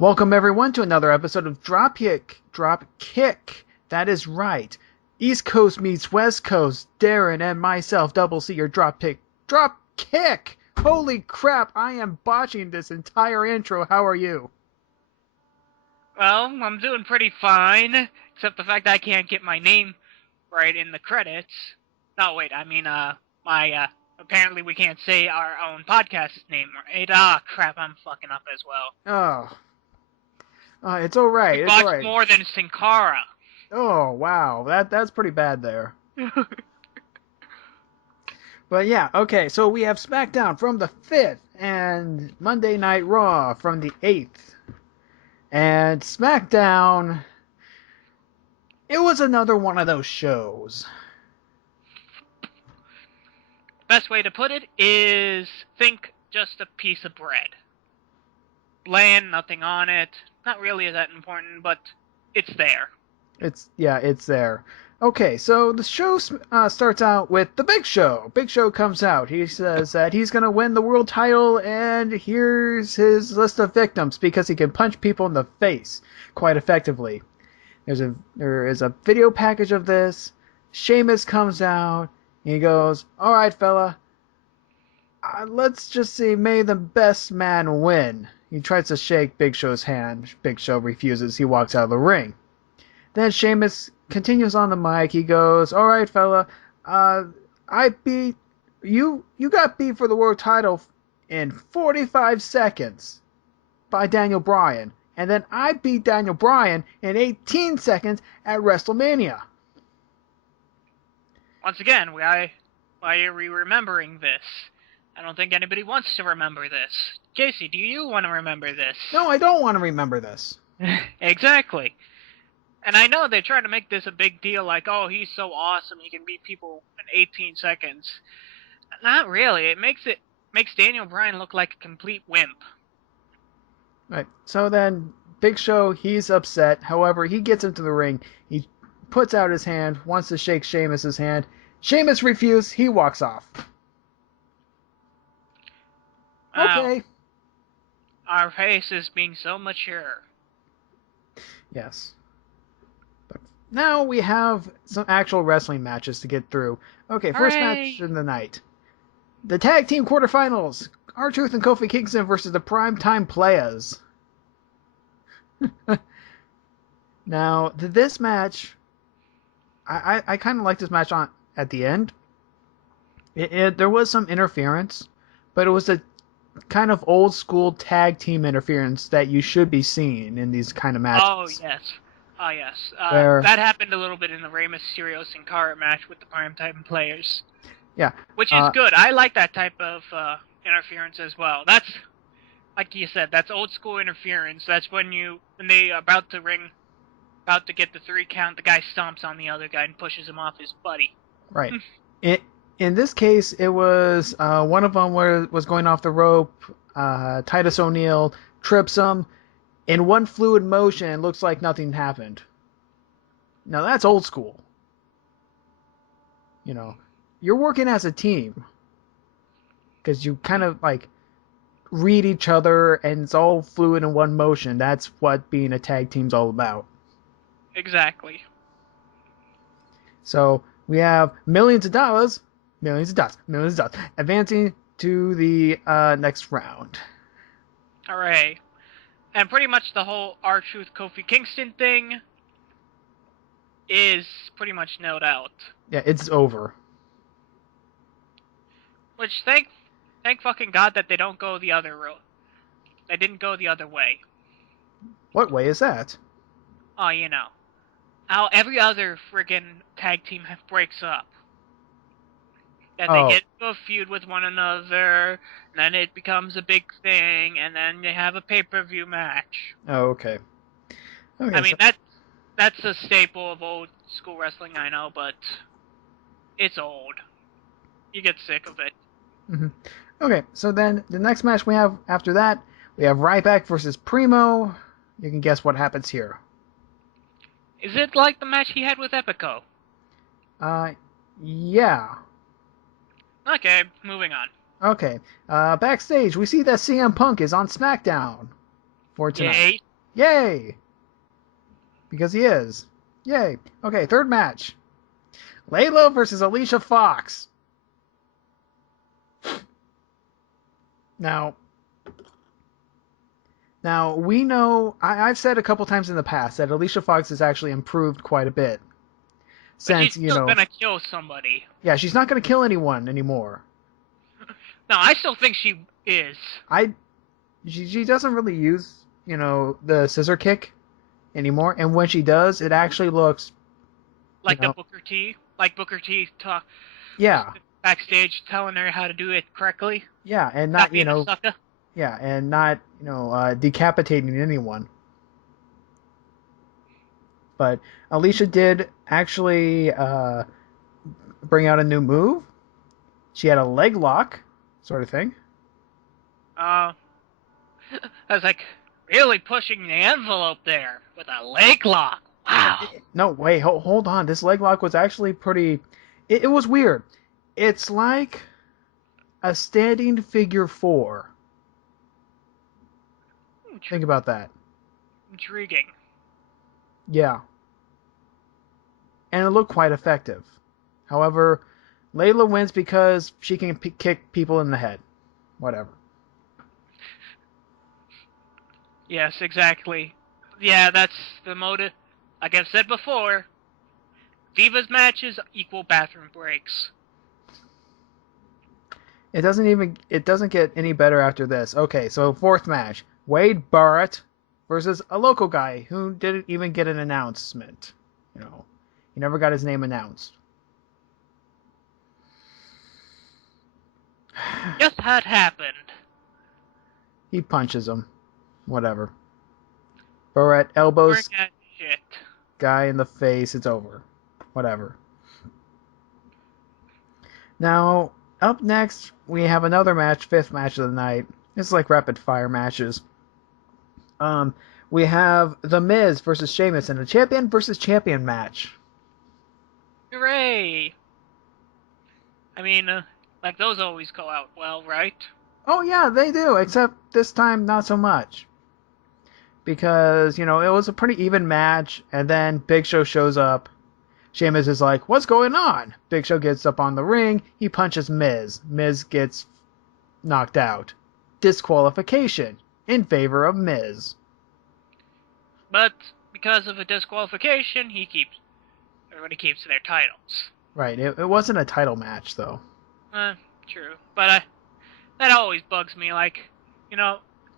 Welcome everyone to another episode of Dropkick. That is right. East Coast meets West Coast. Darren and myself, DoubleC, your Dropkick. Holy crap, I am botching this entire intro. How are you? Well, I'm doing pretty fine, except the fact that I can't get my name right in the credits. No, wait, apparently we can't say our own podcast's name right. Ah, crap, I'm fucking up as well. It's alright, We it's botched alright. more than Sin Cara. Oh, wow, that's pretty bad there. But yeah, okay, so we have Smackdown from the 5th, and Monday Night Raw from the 8th. And Smackdown, it was another one of those shows. Best way to put it is think just a piece of bread. Bland, nothing on it. Not really that important, but it's there. It's there. Okay, so the show starts out with the Big Show. Big Show comes out. He says that he's going to win the world title, and here's his list of victims because he can punch people in the face quite effectively. There is a video package of this. Sheamus comes out. And he goes, "All right, fella. Let's just see. May the best man win." He tries to shake Big Show's hand. Big Show refuses. He walks out of the ring. Then Sheamus continues on the mic. He goes, "All right, fella. I beat you. You got beat for the world title in 45 seconds by Daniel Bryan, and then I beat Daniel Bryan in 18 seconds at WrestleMania." Once again, why are we remembering this? I don't think anybody wants to remember this. Casey, do you want to remember this? No, I don't want to remember this. Exactly. And I know they're trying to make this a big deal, like, oh, he's so awesome, he can beat people in 18 seconds. Not really. It makes Daniel Bryan look like a complete wimp. Right. So then Big Show, he's upset. However, he gets into the ring. He puts out his hand, wants to shake Sheamus's hand. Sheamus refuses. He walks off. Okay. Our face is being so mature. Yes. But now we have some actual wrestling matches to get through. Okay, first Hooray! match of the night. The tag team quarterfinals. R-Truth and Kofi Kingston versus the Primetime Players. Now, this match, I kind of like this match at the end. There was some interference, but it was a kind of old school tag team interference that you should be seeing in these kind of matches. Oh yes. Where, that happened a little bit in the Rey Mysterio Sin Cara match with the Primetime Players. Yeah. Which is good. I like that type of interference as well. That's, like you said, that's old school interference. That's when they about to get the 3 count, the guy stomps on the other guy and pushes him off his buddy. Right. In this case, it was one of them was going off the rope. Titus O'Neil trips him. In one fluid motion, it looks like nothing happened. Now that's old school. You know, you're working as a team because you kind of like read each other, and it's all fluid in one motion. That's what being a tag team's all about. Exactly. So we have millions of dollars, advancing to the next round. Hooray. And pretty much the whole R-Truth Kofi Kingston thing is pretty much nailed out. Yeah, it's over. Which, thank fucking God that they don't go the other road. They didn't go the other way. What way is that? Oh, you know. How every other friggin' tag team breaks up. That they get into a feud with one another, and then it becomes a big thing, and then they have a pay-per-view match. Oh, okay. I mean, that's a staple of old school wrestling, I know, but it's old. You get sick of it. Mm-hmm. Okay, so then the next match we have after that, we have Ryback versus Primo. You can guess what happens here. Is it like the match he had with Epico? Yeah. Okay, moving on. Okay. Backstage, we see that CM Punk is on SmackDown for tonight. Yay. Yay! Because he is. Yay. Okay, third match. Layla versus Alicia Fox. Now, we know, I've said a couple times in the past that Alicia Fox has actually improved quite a bit. But she's Since, still gonna kill somebody. Yeah, she's not going to kill anyone anymore. No, I still think she is. She doesn't really use, the scissor kick anymore. And when she does, it actually looks... Like the Booker T? Like Booker T yeah. backstage telling her how to do it correctly? Yeah, and not, being a sucker? Yeah, and not, decapitating anyone. But Alicia did actually bring out a new move. She had a leg lock sort of thing. I was like, really pushing the envelope there with a leg lock. Wow. No, wait, hold on. This leg lock was actually pretty... It was weird. It's like a standing figure 4. Think about that. Intriguing. Yeah. And it looked quite effective. However, Layla wins because she can kick people in the head. Whatever. Yes, exactly. Yeah, that's the motive. Like I've said before, Divas matches equal bathroom breaks. It doesn't get any better after this. Okay, so fourth match. Wade Barrett versus a local guy who didn't even get an announcement. He never got his name announced. Just had happened. He punches him. Whatever. Barrett elbows guy in the face. It's over. Whatever. Now, up next, we have another match, fifth match of the night. It's like rapid fire matches. We have The Miz versus Sheamus in a champion versus champion match. Hooray! I mean, like those always go out well, right? Oh yeah, they do, except this time not so much. Because, it was a pretty even match, and then Big Show shows up. Sheamus is like, what's going on? Big Show gets up on the ring, he punches Miz. Miz gets knocked out. Disqualification in favor of Miz. But because of a disqualification, everybody keeps their titles. Right, it wasn't a title match, though. True. But that always bugs me. Like,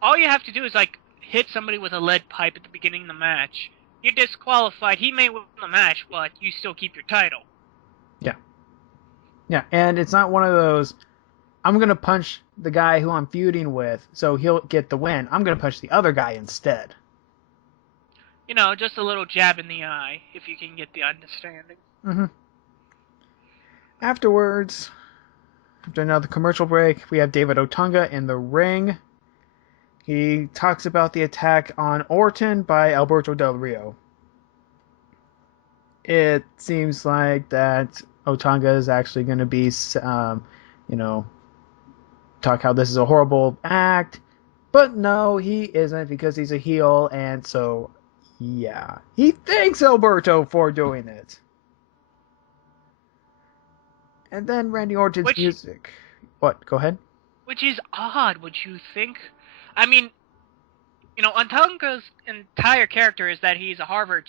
all you have to do is, like, hit somebody with a lead pipe at the beginning of the match. You're disqualified. He may win the match, but you still keep your title. Yeah. Yeah, and it's not one of those, I'm going to punch the guy who I'm feuding with, so he'll get the win. I'm going to punch the other guy instead. Just a little jab in the eye, if you can get the understanding. Mm-hmm. Afterwards, after another commercial break, we have David Otunga in the ring. He talks about the attack on Orton by Alberto Del Rio. It seems like that Otunga is actually going to be, talk how this is a horrible act. But no, he isn't, because he's a heel, and so, yeah. He thanks Alberto for doing it. And then Randy Orton's music. What? Go ahead. Which is odd, would you think? I mean, Otunga's entire character is that he's a Harvard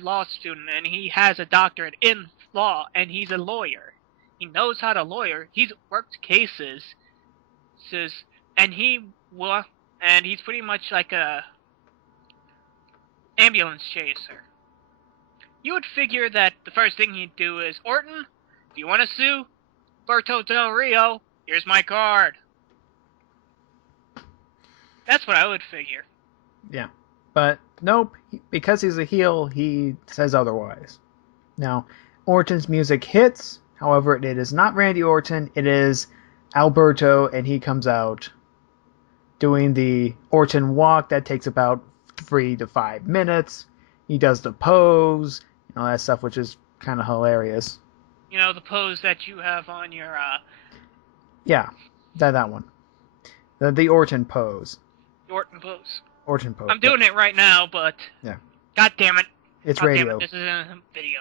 law student, and he has a doctorate in law, and he's a lawyer. He knows how to lawyer. He's worked cases, and he's pretty much like a ambulance chaser. You would figure that the first thing he'd do is, Orton, do you want to sue Alberto Del Rio? Here's my card. That's what I would figure. Yeah. But nope, because he's a heel, he says otherwise. Now, Orton's music hits. However, it is not Randy Orton. It is Alberto, and he comes out doing the Orton walk. That takes about 3 to 5 minutes. He does the pose, and all that stuff, which is kind of hilarious. The pose that you have on your... Yeah, that one. The Orton pose. The Orton pose. Origin post. I'm doing it right now, but... Yeah. God damn it. It's God radio. Damn it, this is a video.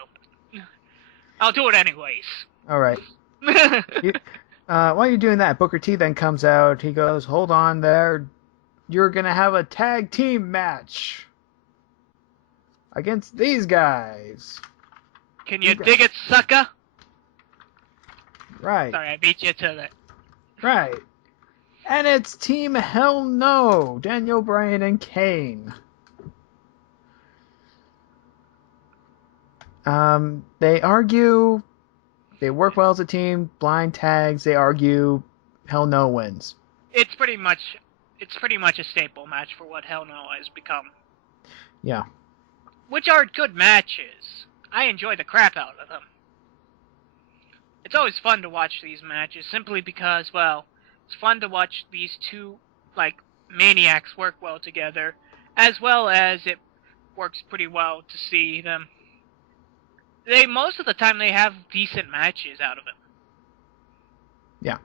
I'll do it anyways. All right. While you're doing that, Booker T then comes out. He goes, "Hold on there. You're going to have a tag team match against these guys." Can you dig it, sucker? Right. Sorry, I beat you to that. Right. And it's Team Hell No, Daniel Bryan and Kane. They argue. They work well as a team. Blind tags. They argue. Hell No wins. It's pretty much a staple match for what Hell No has become. Yeah. Which are good matches. I enjoy the crap out of them. It's always fun to watch these matches simply because, well, it's fun to watch these two, like, maniacs work well together, as well as it works pretty well to see them. Most of the time they have decent matches out of it. Yeah.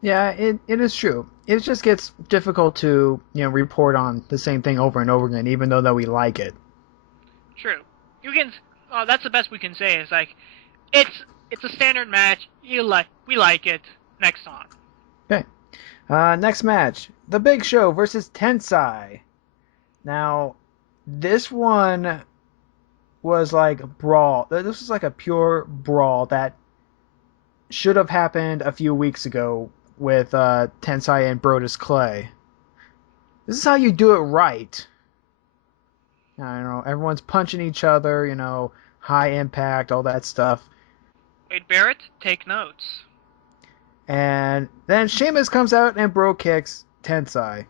Yeah, it is true. It just gets difficult to, report on the same thing over and over again, even though that we like it. True. That's the best we can say is, like, it's a standard match. We like it. Next on. Okay. Next match. The Big Show versus Tensai. Now, this one was like a brawl. This was like a pure brawl that should have happened a few weeks ago with Tensai and Brodus Clay. This is how you do it right. I don't know. Everyone's punching each other, high impact, all that stuff. Wade Barrett, take notes. And then Sheamus comes out and bro kicks Tensai.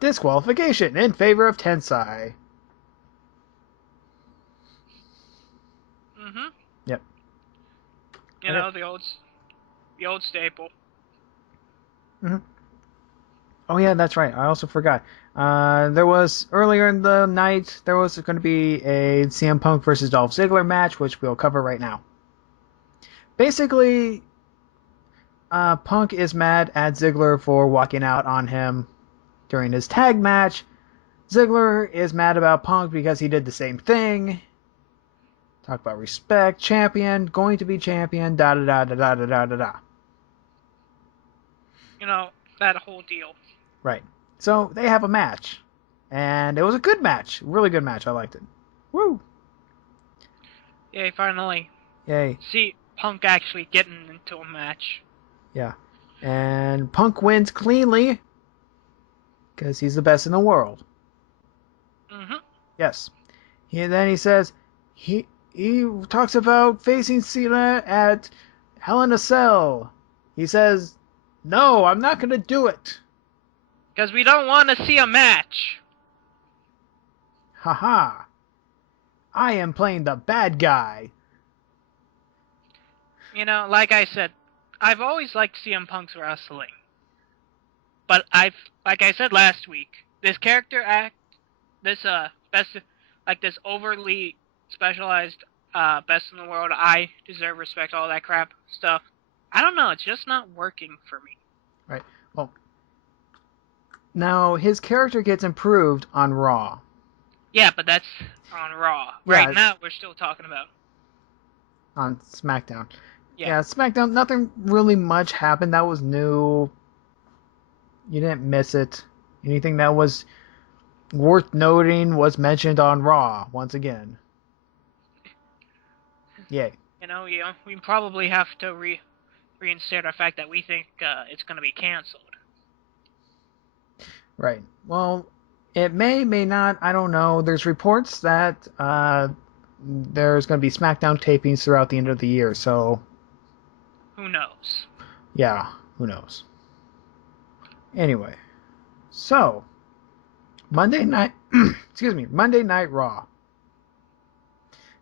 Disqualification in favor of Tensai. Mm-hmm. Yep. The old staple. Mm-hmm. Oh yeah, that's right. I also forgot. There was earlier in the night there was going to be a CM Punk versus Dolph Ziggler match, which we'll cover right now. Basically, Punk is mad at Ziggler for walking out on him during his tag match. Ziggler is mad about Punk because he did the same thing. Talk about respect, champion, going to be champion, da da da da da da da da da. That whole deal. Right. So they have a match. And it was a good match. Really good match. I liked it. Woo! Yay, finally. Yay. See Punk actually getting into a match. Yeah. And Punk wins cleanly. Because he's the best in the world. Mm-hmm. Yes. Then he says, he talks about facing Cena at Hell in a Cell. He says, "No, I'm not going to do it. Because we don't want to see a match." Haha. I am playing the bad guy. Like I said, I've always liked CM Punk's wrestling. But like I said last week, this character act, this overly specialized best in the world, I deserve respect, all that crap stuff. I don't know, it's just not working for me. Right. Well, now his character gets improved on Raw. Yeah, but that's on Raw. Yeah. Right now, we're still talking about On SmackDown. Yeah, SmackDown, nothing really much happened that was new. You didn't miss it. Anything that was worth noting was mentioned on Raw once again. Yay. We probably have to reinstate our fact that we think it's going to be canceled. Right. Well, it may not. I don't know. There's reports that there's going to be SmackDown tapings throughout the end of the year, so... Who knows? Yeah, who knows. Anyway. So, Monday night... Monday Night Raw.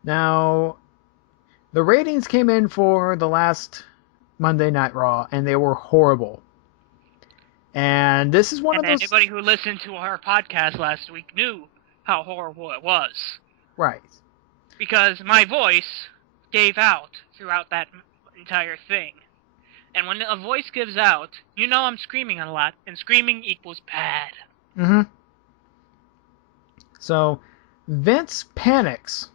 Now, the ratings came in for the last Monday Night Raw, and they were horrible. And this is one of those... anybody who listened to our podcast last week knew how horrible it was. Right. Because my voice gave out throughout that entire thing. And when a voice gives out, you know I'm screaming a lot, and screaming equals bad. Mm-hmm. So, Vince panics.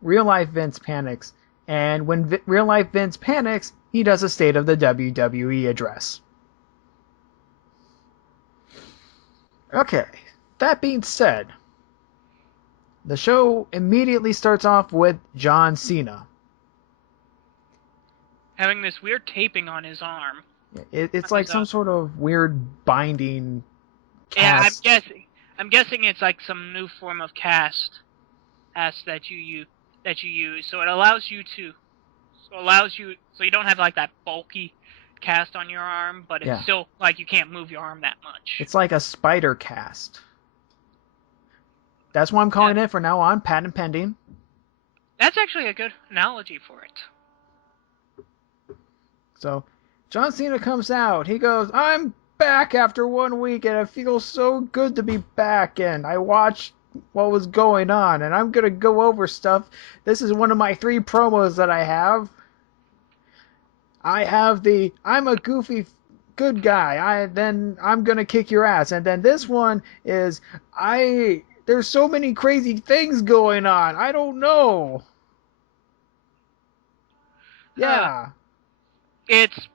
Real life Vince panics. And when real life Vince panics, he does a State of the WWE address. Okay, that being said, the show immediately starts off with John Cena. Having this weird taping on his arm. It's like some sort of weird binding cast. Yeah, I'm guessing it's like some new form of cast that you use. So it allows you so you don't have like that bulky cast on your arm, but it's still like you can't move your arm that much. It's like a spider cast. That's what I'm calling it for now on, patent pending. That's actually a good analogy for it. So, John Cena comes out. He goes, I'm back after 1 week, and it feels so good to be back, and I watched what was going on, and I'm going to go over stuff. This is one of my 3 promos that I have. I have I'm a goofy good guy. Then I'm going to kick your ass. And then this one is, there's so many crazy things going on. I don't know. Yeah. It's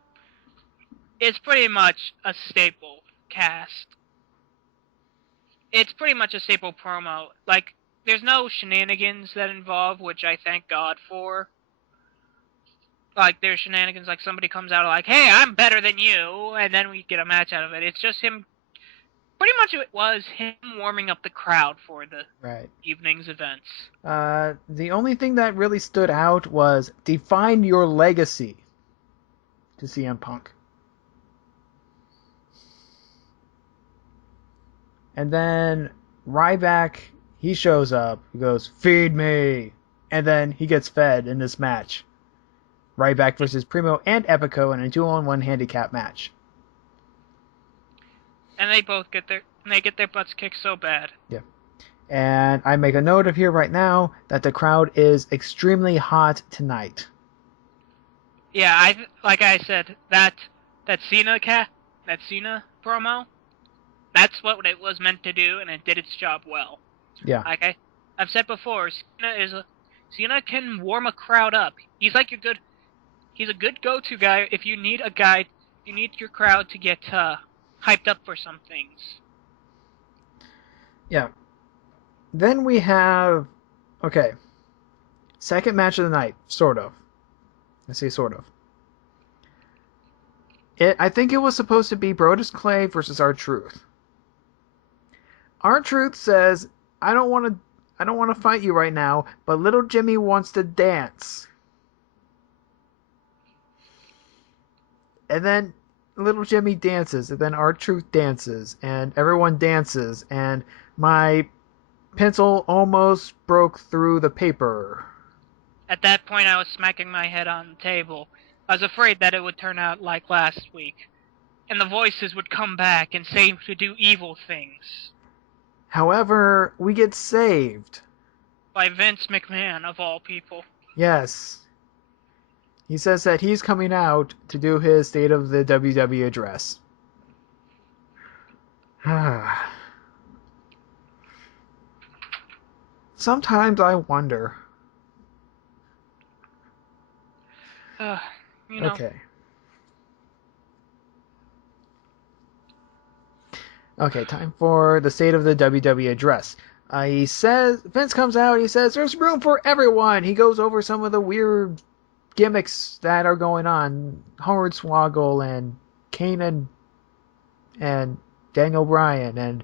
pretty much a staple cast. It's pretty much a staple promo. Like, there's no shenanigans that involve, which I thank God for. Like, there's shenanigans, like somebody comes out like, hey, I'm better than you, and then we get a match out of it. It's just him, pretty much it was him warming up the crowd for the evening's events. The only thing that really stood out was define your legacy to CM Punk. And then Ryback, he shows up. He goes, feed me. And then he gets fed in this match. Ryback versus Primo and Epico in a 2-on-1 handicap match. And they both get their butts kicked so bad. Yeah. And I make a note of here right now that the crowd is extremely hot tonight. Yeah, like I said, that Cena promo, that's what it was meant to do, and it did its job well. Yeah. Like I've said before, Cena can warm a crowd up. He's a good go-to guy if you need your crowd to get hyped up for some things. Yeah. Then we have, second match of the night, sort of. I say sort of. I think it was supposed to be Brodus Clay versus R-Truth. R-Truth says, I don't want to fight you right now, but little Jimmy wants to dance. And then little Jimmy dances, and then R-Truth dances, and everyone dances, and my pencil almost broke through the paper. At that point, I was smacking my head on the table. I was afraid that it would turn out like last week, and the voices would come back and say to do evil things. However, we get saved. By Vince McMahon, of all people. Yes. He says that he's coming out to do his State of the WWE address. Sometimes I wonder. Okay. Okay, time for the State of the WWE address. He says, Vince comes out, he says, there's room for everyone. He goes over some of the weird gimmicks that are going on. Hornswoggle and Kane and Daniel Bryan and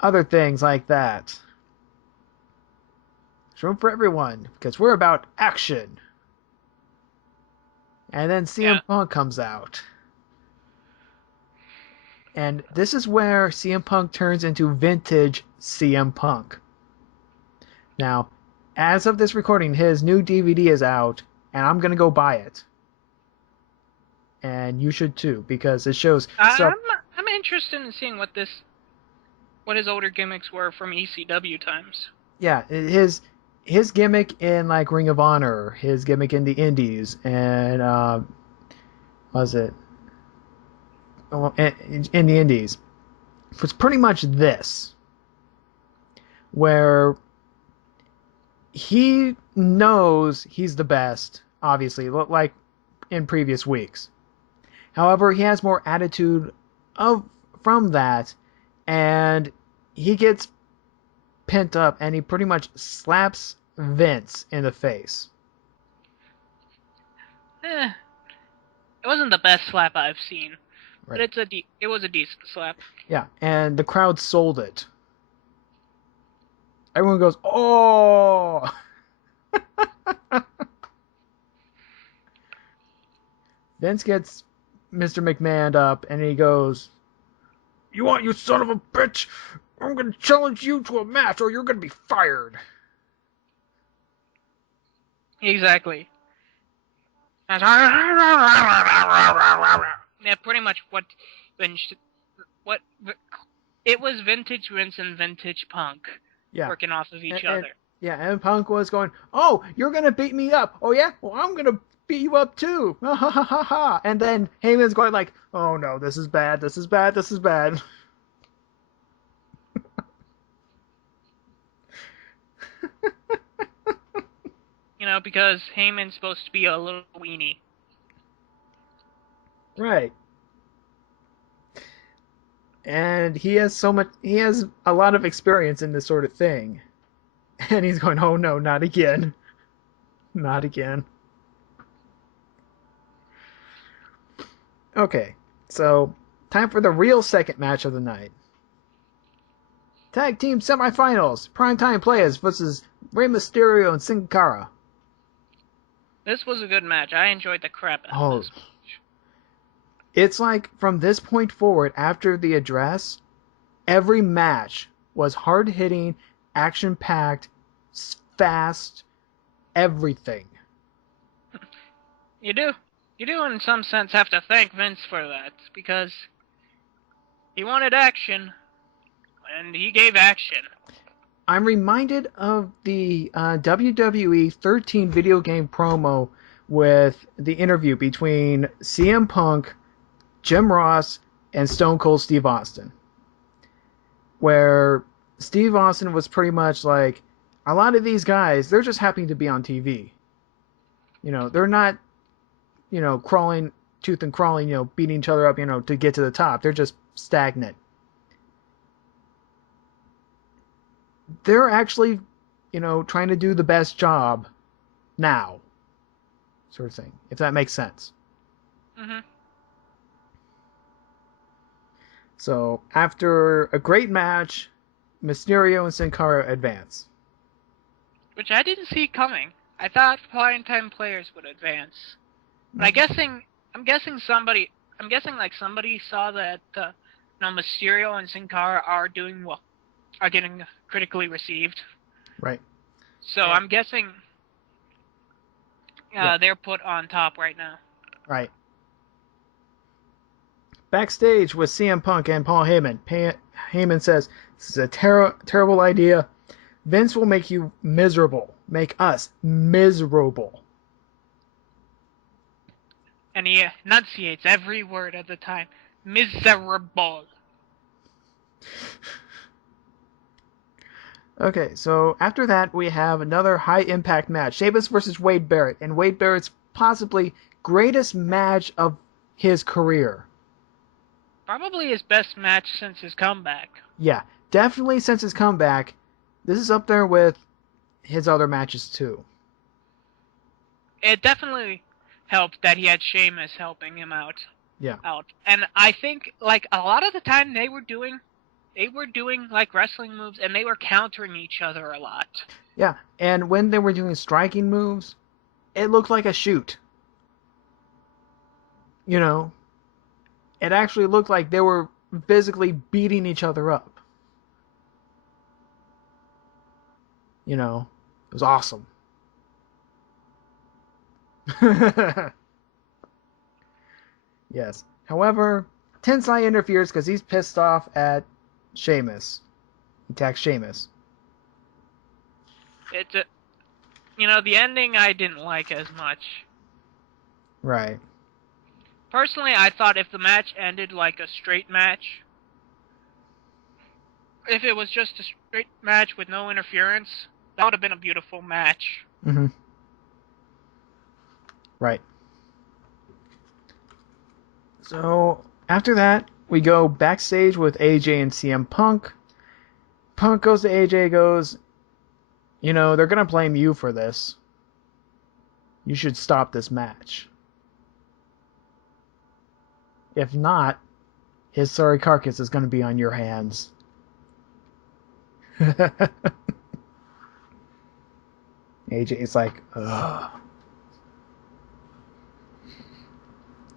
other things like that. There's room for everyone because we're about action. And then CM Punk comes out. And this is where CM Punk turns into vintage CM Punk. Now, as of this recording, his new DVD is out, and I'm going to go buy it. And you should too, because it shows... I'm interested in seeing what his older gimmicks were from ECW times. Yeah, his gimmick in like Ring of Honor, his gimmick in the Indies, and was it? Well, in the Indies, was pretty much this, where he knows he's the best, obviously, like in previous weeks. However, he has more attitude of from that, and he gets pent up, and he pretty much slaps Vince in the face. It wasn't the best slap I've seen, Right. but it was a decent slap. Yeah, and the crowd sold it. Everyone goes, "Oh!" Vince gets Mr. McMahon up, and he goes, "You want, you son of a bitch? I'm gonna challenge you to a match, or you're gonna be fired." Exactly. Yeah, pretty much what it was vintage Vince and vintage Punk working off of each other. And Punk was going, "Oh, you're gonna beat me up? Oh yeah? Well, I'm gonna beat you up too." Ha ha ha ha ha. And then Heyman's going like, "Oh no, this is bad. This is bad. This is bad." Because Heyman's supposed to be a little weenie. Right. And he has a lot of experience in this sort of thing. And he's going, "Oh no, not again. Not again." Okay, so time for the real second match of the night. Tag team semifinals. Primetime Players versus Rey Mysterio and Sin Cara. This was a good match. I enjoyed the crap out of this match. It's like from this point forward, after the address, every match was hard-hitting, action-packed, fast, everything. You do in some sense have to thank Vince for that, because he wanted action, and he gave action. I'm reminded of the WWE 13 video game promo with the interview between CM Punk, Jim Ross, and Stone Cold Steve Austin, where Steve Austin was pretty much like, a lot of these guys, they're just happy to be on TV. They're not, crawling, tooth and crawling, beating each other up, to get to the top. They're just stagnant. They're actually, trying to do the best job now, sort of thing, if that makes sense. Mm-hmm. So, after a great match, Mysterio and Sin Cara advance. Which I didn't see coming. I thought Primetime Players would advance. But I'm guessing somebody saw that, Mysterio and Sin Cara are doing well, are getting critically received. Right. So I'm guessing they're put on top right now. Right. Backstage with CM Punk and Paul Heyman. Heyman says, "This is a terrible idea. Vince will make you miserable. Make us miserable." And he enunciates every word at the time. Miserable. Okay, so after that we have another high-impact match. Sheamus versus Wade Barrett. And Wade Barrett's possibly greatest match of his career. Probably his best match since his comeback. Yeah, definitely since his comeback. This is up there with his other matches too. It definitely helped that he had Sheamus helping him out. Yeah. And I think, like, a lot of the time they were doing like wrestling moves, and they were countering each other a lot. Yeah, and when they were doing striking moves, it looked like a shoot. It actually looked like they were physically beating each other up. It was awesome. Yes. However, Tensai interferes because he's pissed off at Sheamus. He attacks Sheamus. The ending I didn't like as much. Right. Personally, I thought if the match ended like a straight match, if it was just a straight match with no interference, that would have been a beautiful match. Mm-hmm. Right. So after that, we go backstage with AJ and CM Punk. Punk goes to AJ, goes, they're going to blame you for this. You should stop this match. If not, his sorry carcass is going to be on your hands. AJ's like, ugh.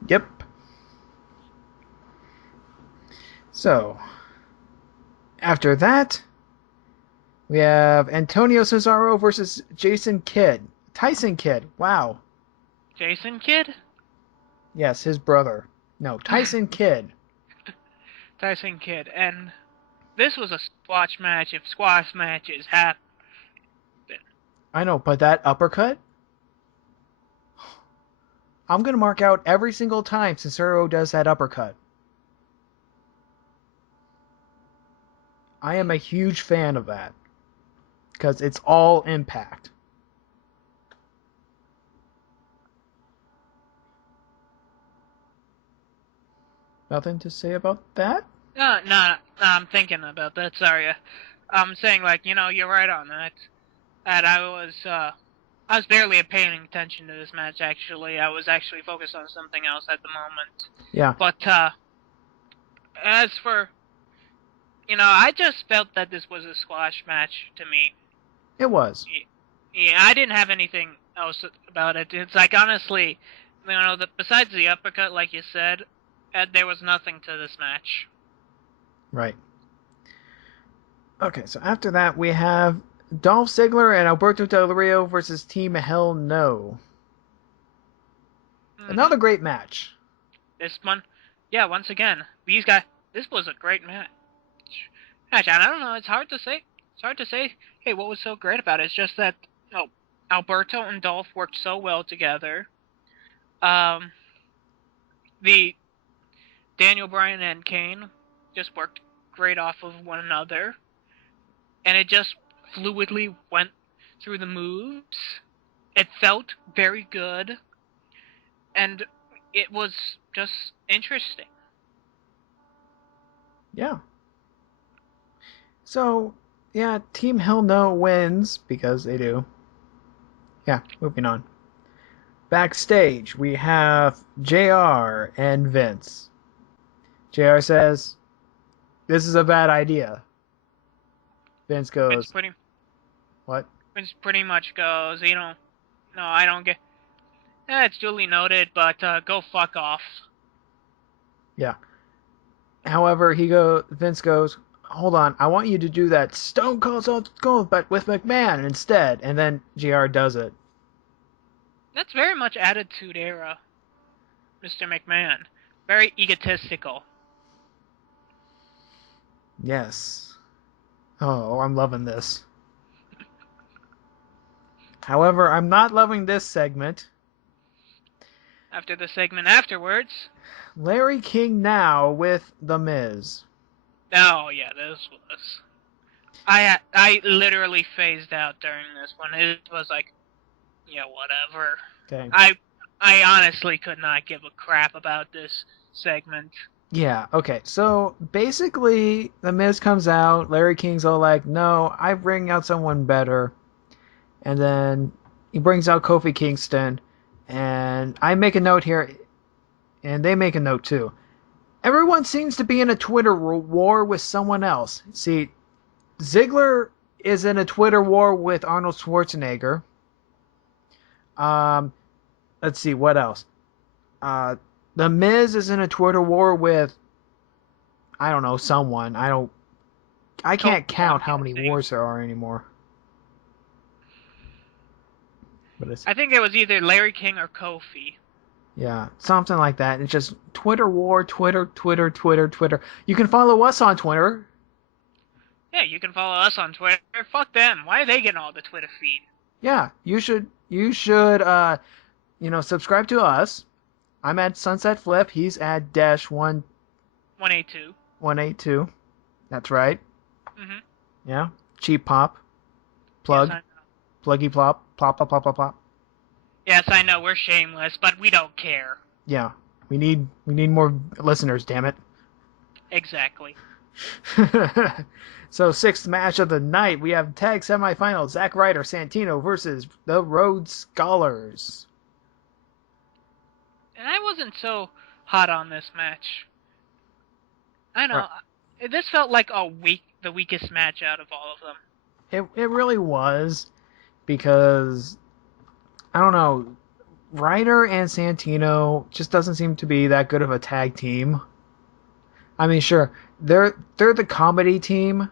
Yep. So, after that, we have Antonio Cesaro versus Jason Kidd. Tyson Kidd. Wow. Jason Kidd? Yes, his brother. No, Tyson Kidd. Tyson Kidd. And this was a squash match if squash matches happen. I know, but that uppercut? I'm going to mark out every single time Cesaro does that uppercut. I am a huge fan of that. Because it's all impact. Nothing to say about that? No, I'm thinking about that, sorry. I'm saying, you're right on that. And I was barely paying attention to this match, actually. I was actually focused on something else at the moment. Yeah. But, as for, I just felt that this was a squash match to me. It was. Yeah, I didn't have anything else about it. It's like, honestly, besides the uppercut, like you said, there was nothing to this match. Right. Okay, so after that we have Dolph Ziggler and Alberto Del Rio versus Team Hell No. Mm-hmm. Another great match. This one, yeah, once again, these guys, this was a great match. And I don't know, it's hard to say, hey, what was so great about it? It's just that, Alberto and Dolph worked so well together. The Daniel Bryan and Kane just worked great off of one another. And it just fluidly went through the moves. It felt very good. And it was just interesting. Yeah. So, yeah, Team Hell No wins, because they do. Yeah, moving on. Backstage, we have JR and Vince. JR says, this is a bad idea. Vince goes, what? Vince pretty much goes, no, I don't get... it's duly noted, but go fuck off. Yeah. However, Vince goes, hold on, I want you to do that Stone Cold Cold, but with McMahon instead. And then JR does it. That's very much Attitude Era, Mr. McMahon. Very egotistical. Yes. Oh, I'm loving this. However, I'm not loving this segment. After the segment afterwards... Larry King now with The Miz. Oh, yeah, this was... I literally phased out during this one. It was like, yeah, whatever. Okay. I honestly could not give a crap about this segment. Yeah, okay. So, basically, The Miz comes out. Larry King's all like, no, I bring out someone better. And then he brings out Kofi Kingston. And I make a note here, and they make a note too. Everyone seems to be in a Twitter war with someone else. See, Ziggler is in a Twitter war with Arnold Schwarzenegger. Let's see, what else? The Miz is in a Twitter war with, I don't know, someone. I can't count how many wars there are anymore. I think it was either Larry King or Kofi. Yeah, something like that. It's just Twitter war, Twitter. You can follow us on Twitter. Yeah, you can follow us on Twitter. Fuck them. Why are they getting all the Twitter feed? Yeah, you should subscribe to us. I'm at Sunset Flip. He's at Dash 182. 182. That's right. Mm-hmm. Yeah. Cheap Pop. Yes, Plug. I know. Pluggy Plop. Plop, plop, plop, plop, plop. Yes, I know. We're shameless, but we don't care. Yeah. We need more listeners, damn it. Exactly. So, sixth match of the night, we have tag semifinals, Zack Ryder Santino versus the Rhodes Scholars. And I wasn't so hot on this match. I know. Right. This felt like the weakest match out of all of them. It really was, because, I don't know, Ryder and Santino just doesn't seem to be that good of a tag team. I mean, sure, they're the comedy team.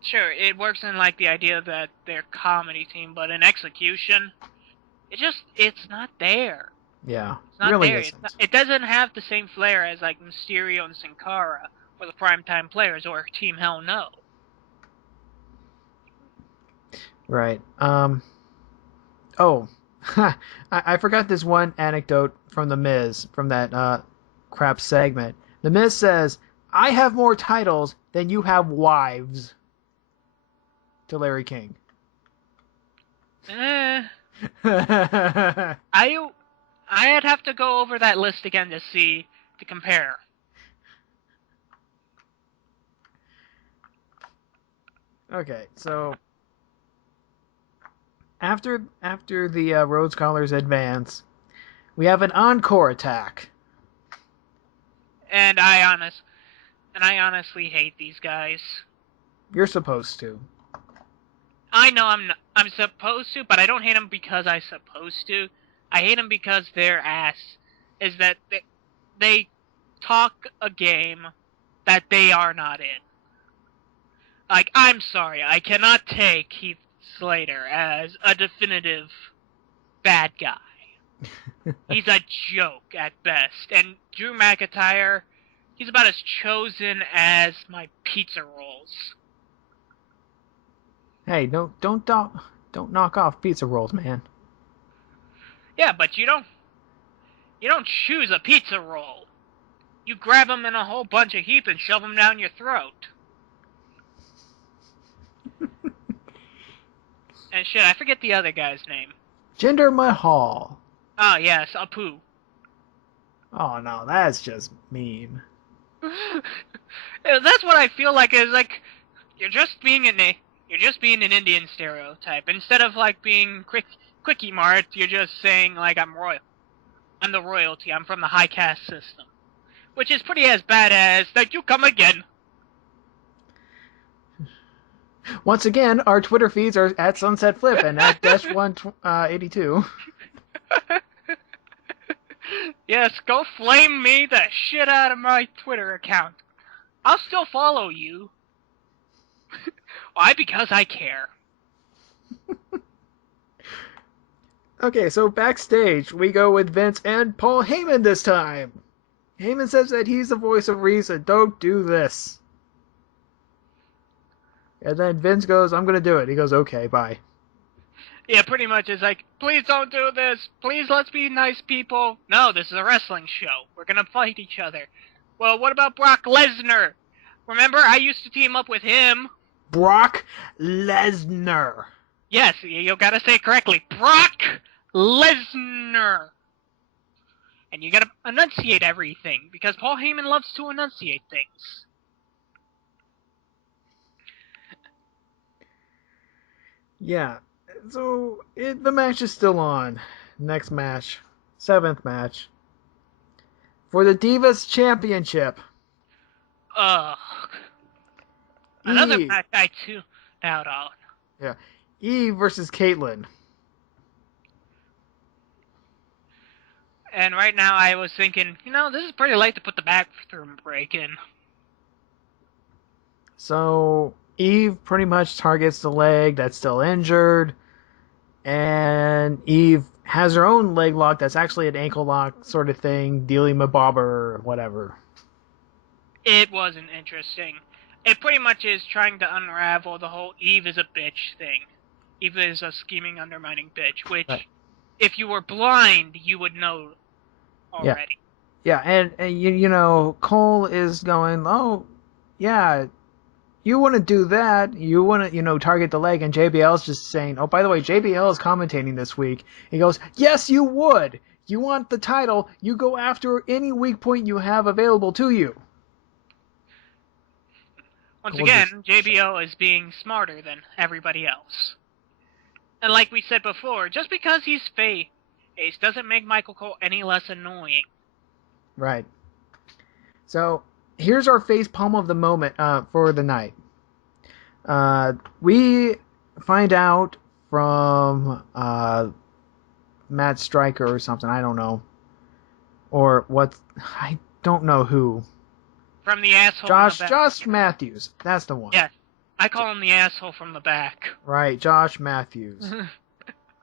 Sure, it works in like the idea that they're comedy team, but in execution, it's not there. Yeah, it's not really there. isn't. It doesn't have the same flair as like Mysterio and Sin Cara, or the Primetime Players, or Team Hell No. Right. Oh, I forgot this one anecdote from The Miz from that crap segment. The Miz says, "I have more titles than you have wives." To Larry King. I'd have to go over that list again to compare. Okay, so after the Rhodes Scholars advance, we have an encore attack. And I honestly hate these guys. You're supposed to. I know I'm supposed to, but I don't hate them because I'm supposed to. I hate them because their ass is that they talk a game that they are not in. Like, I'm sorry, I cannot take Heath Slater as a definitive bad guy. He's a joke at best. And Drew McIntyre, he's about as chosen as my pizza rolls. Hey, don't knock off pizza rolls, man. Yeah, but you don't choose a pizza roll. You grab them in a whole bunch of heap and shove them down your throat. And shit, I forget the other guy's name. Jinder Mahal. Oh, yes, Apu. Oh, no, that's just mean. That's what I feel like is like, you're just being an Indian stereotype. Instead of like being Quickie Mart, you're just saying like, I'm royal. I'm the royalty. I'm from the high caste system. Which is pretty as bad as that you come again. Once again, our Twitter feeds are at Sunset Flip and at Dash182. Yes, go flame me the shit out of my Twitter account. I'll still follow you. Why? Because I care. Okay, so backstage, we go with Vince and Paul Heyman this time. Heyman says that he's the voice of reason. Don't do this. And then Vince goes, I'm going to do it. He goes, okay, bye. Yeah, pretty much. It's like, please don't do this. Please, let's be nice people. No, this is a wrestling show. We're going to fight each other. Well, what about Brock Lesnar? Remember, I used to team up with him. Brock Lesnar. Yes, you gotta say it correctly. Brock Lesnar. And you gotta enunciate everything, because Paul Heyman loves to enunciate things. Yeah, so the match is still on. Next match, 7th match, for the Divas Championship. Ugh. Another match I tuned out on. Yeah, Eve versus Caitlyn. And right now I was thinking, this is pretty late to put the bathroom break in. So Eve pretty much targets the leg that's still injured, and Eve has her own leg lock that's actually an ankle lock sort of thing, dealing with bobber or whatever. It wasn't interesting. It pretty much is trying to unravel the whole Eve is a bitch thing. Eve is a scheming, undermining bitch, which, right. If you were blind, you would know. Yeah. already. Yeah, and you know, Cole is going, oh, yeah, you want to do that. You want to, target the leg. And JBL's just saying, oh, by the way, JBL is commentating this week. He goes, yes, you would. You want the title. You go after any weak point you have available to you. Once Cole just, again, JBL is being smarter than everybody else. And like we said before, just because he's face doesn't make Michael Cole any less annoying. right. So here's our face palm of the moment for the night. We find out from Matt Stryker or something. I don't know. Or what? I don't know who. From the asshole in the back. Josh Matthews. That's the one. Yes. I call him the asshole from the back. Right, Josh Matthews.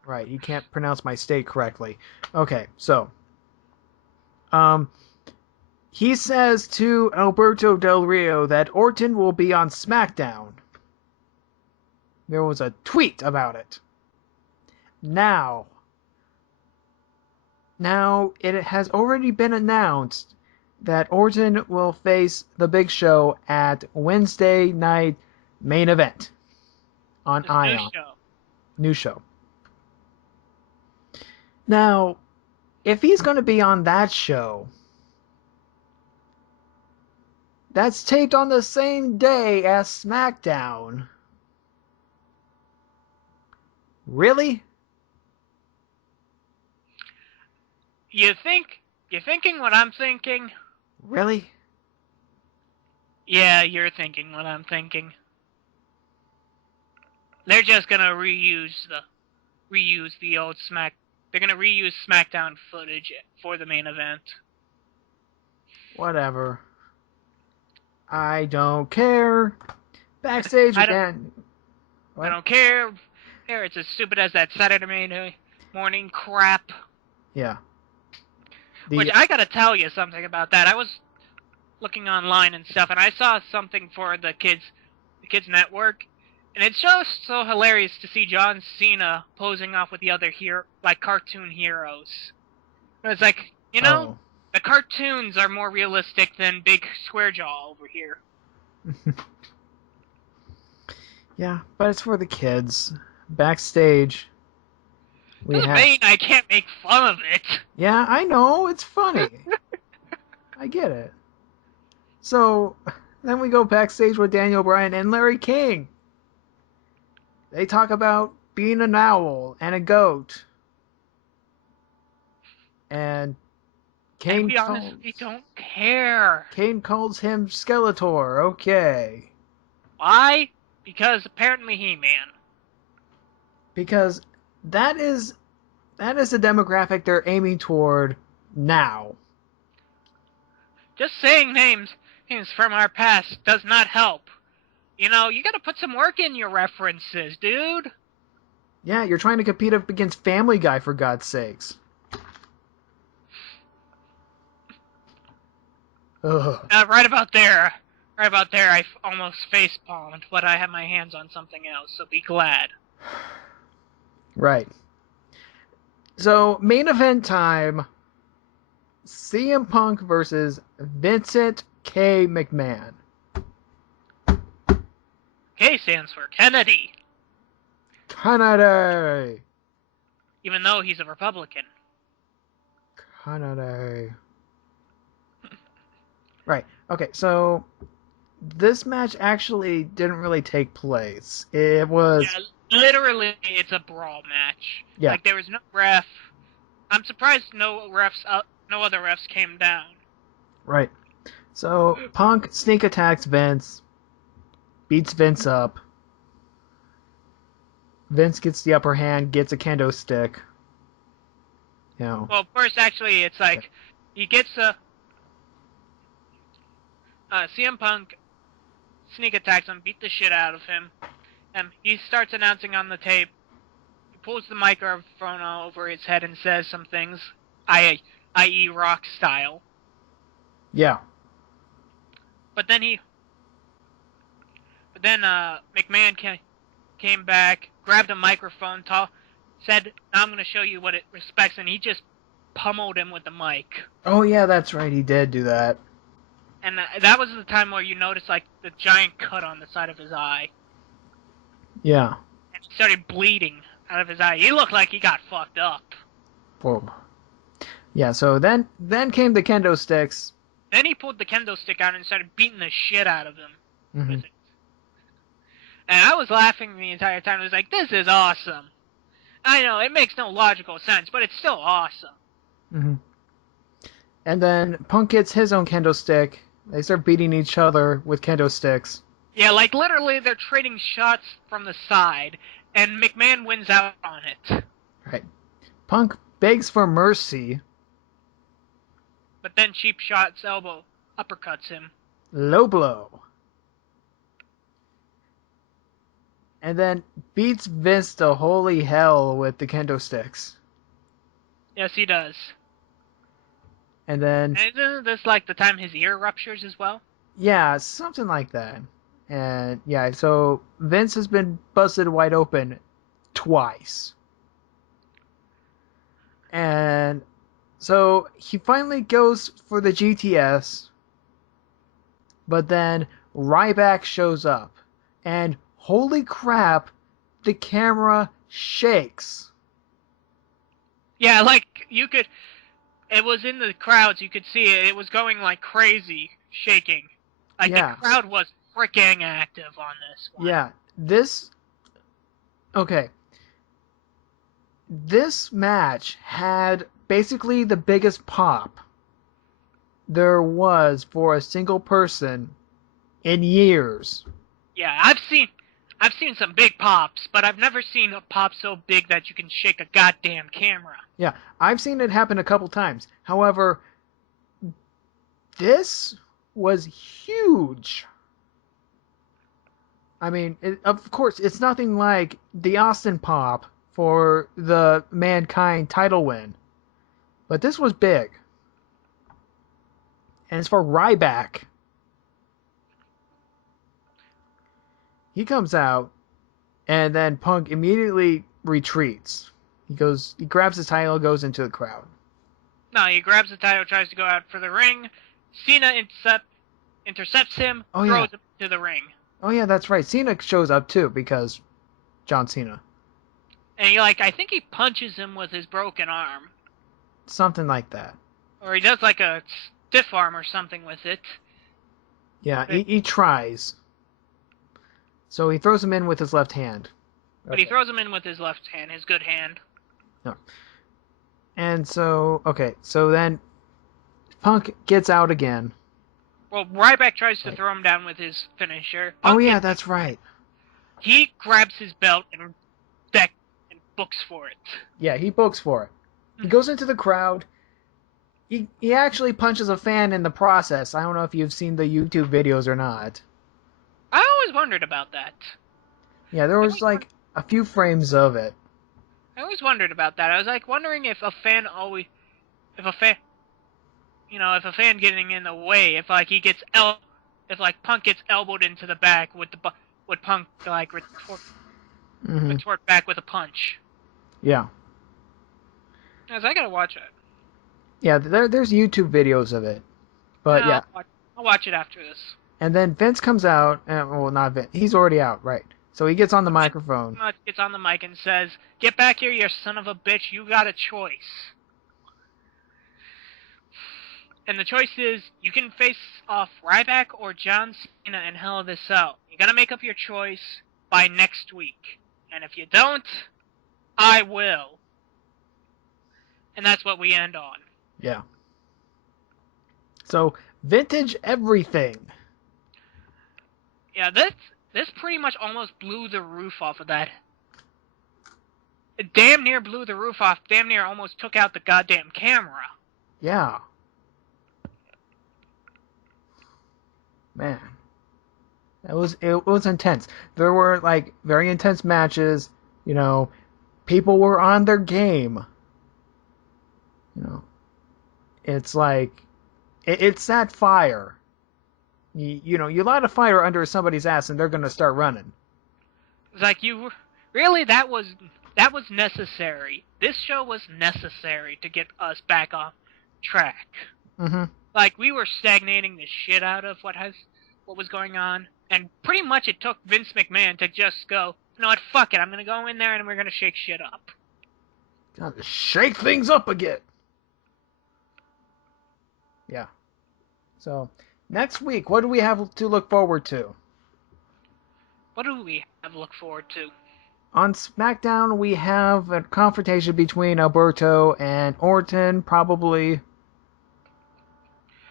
Right, he can't pronounce my state correctly. Okay, so he says to Alberto Del Rio that Orton will be on SmackDown. There was a tweet about it. Now it has already been announced that Orton will face the Big Show at Wednesday night main event on Ion. New show. Now, if he's going to be on that show, that's taped on the same day as SmackDown. Really? You're thinking what I'm thinking? Really? Yeah, you're thinking what I'm thinking. They're just gonna reuse the old They're gonna reuse SmackDown footage for the main event. Whatever. I don't care. Backstage again. I don't care. It's as stupid as that Saturday morning crap. Yeah. Which I gotta tell you something about that. I was looking online and stuff, and I saw something for the kids network, and it's just so hilarious to see John Cena posing off with the other cartoon heroes. It's like, the cartoons are more realistic than Big Squarejaw over here. Yeah, but it's for the kids. Backstage. I can't make fun of it. Yeah, I know. It's funny. I get it. So, then we go backstage with Daniel Bryan and Larry King. They talk about being an owl and a goat. And Kane we honestly don't care. Kane calls him Skeletor. Okay. Why? Because apparently He-Man. Because that is the demographic they're aiming toward now. Just saying names from our past does not help. You gotta put some work in your references, dude. Yeah, you're trying to compete up against Family Guy, for God's sakes. Ugh. Right about there, I almost facepalmed, but I have my hands on something else, so be glad. Right. So, main event time. CM Punk versus Vincent K. McMahon. K stands for Kennedy. Kennedy. Even though he's a Republican. Kennedy. Right. Okay, so this match actually didn't really take place. It was... Yeah, literally, it's a brawl match. Yeah. Like, there was no ref. I'm surprised no other refs came down. Right. So, Punk sneak attacks Vince, beats Vince up. Vince gets the upper hand, gets a kendo stick. Well, first, actually, it's like, he gets CM Punk sneak attacks him, beat the shit out of him, and he starts announcing on the tape. He pulls the microphone over his head and says some things, i.e. Rock style. Yeah. But then McMahon came back, grabbed a microphone, said, "Now I'm going to show you what it respects," and he just pummeled him with the mic. Oh yeah, that's right. He did do that. And that was the time where you noticed like the giant cut on the side of his eye. Yeah. And he started bleeding out of his eye. He looked like he got fucked up. Whoa. Yeah. So then came the kendo sticks. Then he pulled the kendo stick out and started beating the shit out of him with it. And I was laughing the entire time. I was like, this is awesome. I know, it makes no logical sense, but it's still awesome. And then Punk gets his own kendo stick. They start beating each other with kendo sticks. Yeah, like literally they're trading shots from the side, and McMahon wins out on it. Right. Punk begs for mercy. But then Cheap Shot's elbow uppercuts him. Low blow. And then beats Vince to holy hell with the kendo sticks. Yes, he does. And then... And isn't this like the time his ear ruptures as well? Yeah, something like that. And yeah, so Vince has been busted wide open twice. And so he finally goes for the GTS. But then Ryback shows up. And holy crap, the camera shakes. Yeah, like you could... It was in the crowds, you could see it. It was going like crazy, shaking. Like the crowd was freaking active on this one. Yeah, this... Okay. This match had basically the biggest pop there was for a single person in years. Yeah, I've seen some big pops, but I've never seen a pop so big that you can shake a goddamn camera. Yeah, I've seen it happen a couple times. However, this was huge. I mean, of course, it's nothing like the Austin pop for the Mankind title win. But this was big. And it's for Ryback. He comes out, and then Punk immediately retreats. He grabs his title, goes into the crowd. No, he grabs the title, tries to go out for the ring. Cena intercepts him, throws him to the ring. Oh yeah, that's right. Cena shows up too, because John Cena. And I think he punches him with his broken arm. Something like that. Or he does like a stiff arm or something with it. Yeah, he tries. So he throws him in with his left hand. But he throws him in with his left hand, his good hand. No. And so then Punk gets out again. Well, Ryback tries to throw him down with his finisher. Punk that's right. He grabs his belt and books for it. Yeah, he books for it. He goes into the crowd. He actually punches a fan in the process. I don't know if you've seen the YouTube videos or not. I always wondered about that. Yeah, there was like a few frames of it. I always wondered about that. I was wondering if a fan getting in the way, if Punk gets elbowed into the back would Punk retort back with a punch. Yeah. I gotta watch it. Yeah, there's YouTube videos of it. But yeah. I'll watch it after this. And then Vince comes out, well, not Vince, he's already out, right? So he gets on the microphone. Gets on the mic and says, "Get back here, you son of a bitch, you got a choice." And the choice is, you can face off Ryback or John Cena in Hell in a Cell. You gotta make up your choice by next week. And if you don't, I will. And that's what we end on. Yeah. So, vintage everything. Yeah, this pretty much almost blew the roof off of that. It damn near blew the roof off, damn near almost took out the goddamn camera. Yeah. Man. It was intense. There were very intense matches, people were on their game. It's it's that fire. You light a fire under somebody's ass and they're going to start running. It's really, that was that was necessary. This show was necessary to get us back on track. Mm-hmm. Like, we were stagnating the shit out of what was going on, and pretty much it took Vince McMahon to just go, you know what, fuck it, I'm gonna go in there and we're gonna shake shit up. Gotta shake things up again. Yeah. So, next week, what do we have to look forward to? What do we have to look forward to? On SmackDown, we have a confrontation between Alberto and Orton, probably.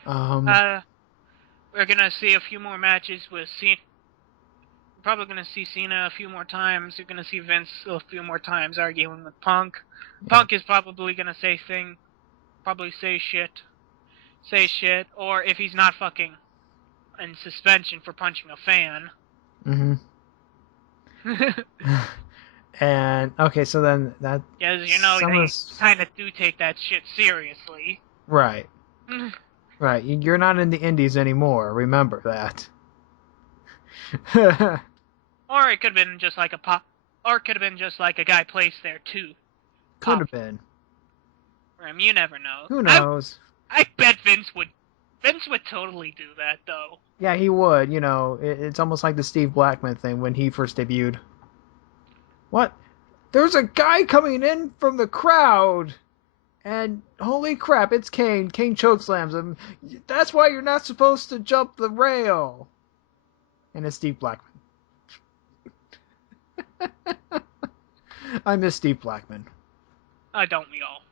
We're gonna see a few more matches with Cena. We're probably gonna see Cena a few more times. You're gonna see Vince a few more times arguing with Punk. Yeah. Punk is probably gonna say shit, or if he's not fucking in suspension for punching a fan. Mm-hmm. And okay, so then that. Because they kind of do take that shit seriously. Right. Right. You're not in the Indies anymore. Remember that. Or it could have been just like a pop. Or it could have been just like a guy placed there too. Could have been. You never know. Who knows? I bet Vince would totally do that, though. Yeah, he would. It's almost like the Steve Blackman thing when he first debuted. What? There's a guy coming in from the crowd, and holy crap, it's Kane. Kane chokeslams him. That's why you're not supposed to jump the rail. And it's Steve Blackman. I miss Steve Blackman. Don't we all?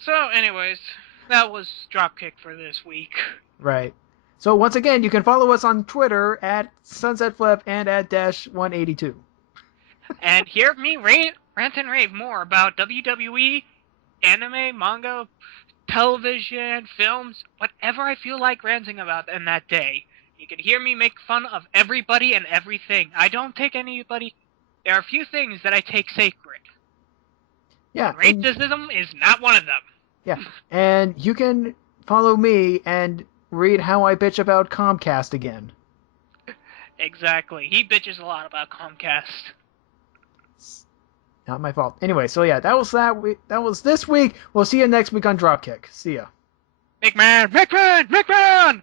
So, anyways, that was Dropkick for this week. Right. So, once again, you can follow us on Twitter at SunsetFlip and at Dash182. And hear me rant and rave more about WWE, anime, manga, television, films, whatever I feel like ranting about in that day. You can hear me make fun of everybody and everything. I don't take anybody... There are a few things that I take sacred. Yeah. Racism is not one of them. Yeah. And you can follow me and read how I bitch about Comcast again. Exactly. He bitches a lot about Comcast. Not my fault. Anyway, so yeah, that was this week. We'll see you next week on Dropkick. See ya. McMahon!